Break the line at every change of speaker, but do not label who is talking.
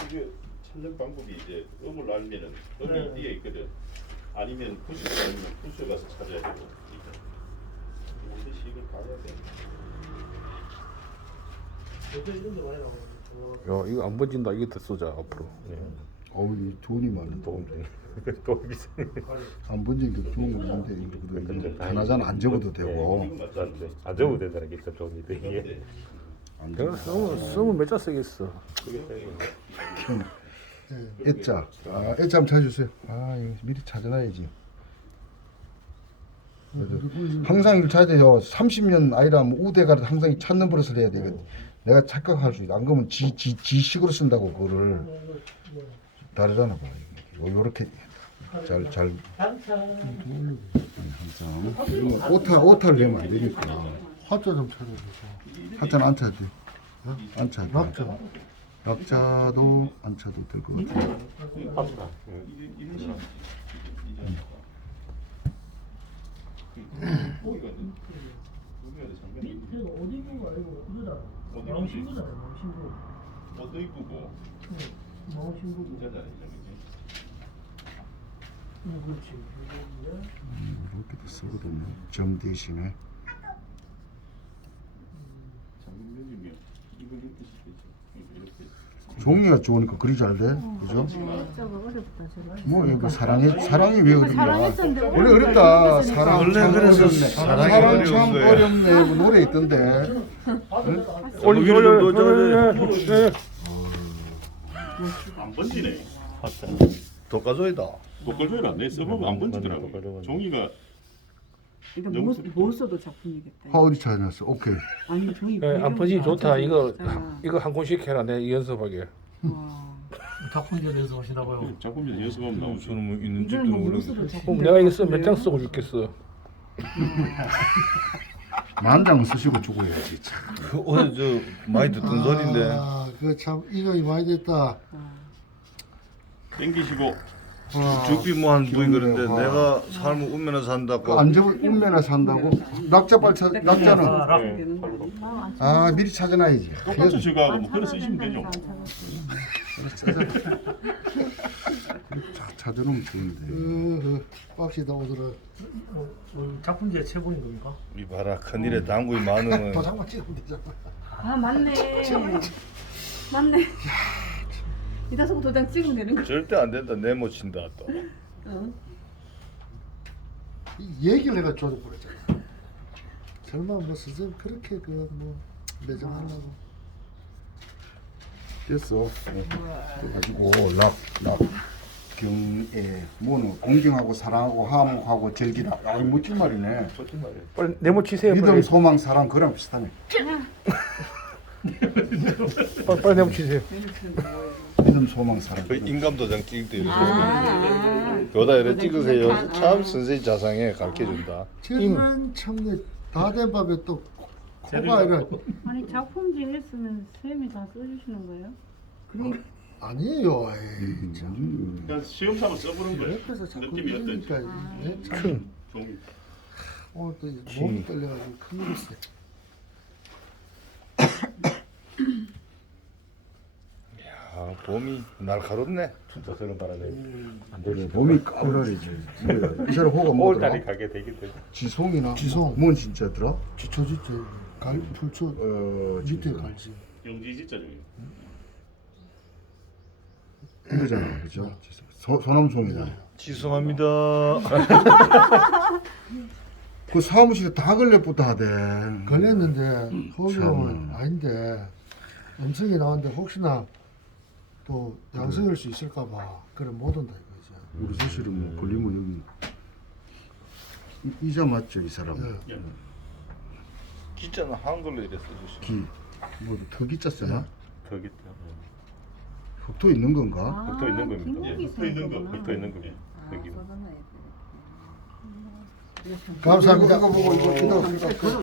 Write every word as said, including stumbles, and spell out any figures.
이게 찾는 방법이 이제 음을 알면은 음이
네.
뒤에 있거든. 아니면 부수가 아니면 부수에 가서 찾아야 되고. 반드시 이걸 봐야 돼.
요새 이런 게 많이 나오거든요.
야 이거 안 번진다. 이거 쏘자 앞으로.
어우 이 돈이 많아.
도움 좀. 도움 비싸.
안 번진 게 좋은 건 아닌데 이거 그래도 하나잖아 안 접어도 되고.
이건 맞지.
안 적어도 된다는 게 있어 좋은데 이게.
그런데
안
내가
접어도
쓰면 쓰면 몇자 쓰겠어.
애자. 아 애자 한번 찾아주세요. 아 이거 미리 찾아놔야지. 그래도 항상 이걸 찾아야 돼요. 삼십 년 아이라면 우대가 항상 이 찾는 버릇을 해야 돼. 이거 내가 착각할 수 있어. 안 그러면 지, 지, 지식으로 쓴다고 그거를 다르잖아 봐. 요- 요렇게 잘, 잘
반찬.
항상 이거 오타, 오타를 내면 안 되니까
화자 좀 찾아주세요.
하자는 안 찾아도 돼. 안 찾아도 돼.
낙자.
약자도 안 찾아도 될 것 같아.
합시다.
이런 이런 식. 거기가 우리가 장면이
밑에가 어디 있는 거 아니고 이거잖아.
어디
망신구잖아요. 망신구.
어디 이쁘고
응. 망신구.
진짜다 이제.
응, 그렇지. 이거 이제
음, 이렇게도 쓰거든요. 점 대신에
장면 면이면 이거 이렇게 되죠. 이렇게.
종이가 좋으니까 그리 잘 돼. 그죠?
진짜가 어렵다 저렇게.
뭐 이거 사랑해 사랑이 왜 어렵냐?
사랑했었는데
원래 어렵다.
어렵다.
사랑
원래
참
그래서
어렵네.
사랑이
사랑 참
어려운 거야.
어렵네. 그 노래 있던데.
올려 올려 올려.
안 번지네.
독가조이다.
독걸조이를 안 내. 써보면 안
맞네,
번지더라고.
독걸조이는.
종이가
일단
너무
못,
슬프다.
못 써도 작품이겠다.
화 어디 찾아놨어? 오케이.
아니 종이
예, 안 퍼지 좋다. 이거
있잖아.
이거 한 권씩 해라. 내 연습하게.
와.
작품에 대해서 하시나 봐요.
작품에서 연습하면 나오죠.
저는 뭐 있는
이걸 뭐 못 써도 작품.
그럼 내가 이거 쓰면 몇 장 쓰고 죽겠어.
만장 쓰시고 죽어야지. 참.
그 어제 저 많이 듣던 소리인데
아, 그참 이거 많이 됐다.
땡기시고
죽비 뭐한 부위 그런데
와.
내가 삶을 운면에 산다고
안 접어 운면에 산다고? 낙자빨 찾 낙자는
아, 락.
되는 거 아니야?
아 미리 찾아놔야지.
똑같이 저거 하고 뭐 그래 쓰시면 되죠.
자, 찾아놓으면 좋은데.
그, 그 빡시다 오늘은
어, 어, 작품제 최고인 겁니까?
이봐라 큰일에 당구이 많으면
도장만 찍으면 되잖아.
아 맞네. 맞네. 이다 쓰고 도장 찍으면 되는 거.
절대 안 된다 내못 친다 또
어.
이 얘기를 내가 줘버렸잖아. 설마 뭐 선생님 그렇게 그 뭐 매장하려고.
됐어. 그래가지고 락, 락, 경애, 뭐는 공경하고 사랑하고 화목하고 절기라. 아, 멋진 말이네.
멋진 말이에요.
빨리 네모 치세요.
믿음,
빨리.
소망, 사랑 그랑 비슷하네.
빨리, 빨리 네모 치세요.
믿음, 소망, 사랑.
그 인감 도장 찍을 때 이렇게
아.
교다 이렇게 찍으세요 참 선생님 자상해 가르쳐준다
저런 참내 다된 밥에 또 코가 이런
아니 작품지 했으면 쌤이 다 써주시는 거예요?
그런 아니에요. 에이, 참.
음,
그냥 시험 삼아 써보는 거예요.
옆에서 자꾸
느낌이 어떤지.
이러니까 예, 참
큰.
종이.
오늘 또 이제 몸이 떨려가지고 큰일이었어요.
야 봄이 날카롭네
진짜 저런 바람에 안
그래,
되지.
몸이 까불어리지. 이 사람 호가 뭐더라?
오월달에 가게 되긴 되죠.
지송이나
지송.
뭔 진짜더라?
지초지초 갈 풀초
어,
밑에
진짜.
갈지.
영지 진짜 종이.
이거잖아, 그죠? 소, 소남송이잖아.
죄송합니다
그 사무실에 다 걸려붙어 하대.
걸렸는데 거기는
참.
아닌데 음성이 나왔는데 혹시나 또 양성일 수 있을까봐 그래 못 온다 이거지.
우리 사실은 뭐 걸리면 여기 이- 이자 맞죠, 이 사람?
예.
진짜는 한글로 이래 써주시
기, 뭐 턱이자 쓰나?
거기
흑토 있는 건가?
아,
붙어 있는 겁니다.
김국이
예, 붙어 있는 거,
거구나.
붙어 있는 겁니다.
아,
거기.
써놨네.
감사합니다. 이거 보고 이거 기다려.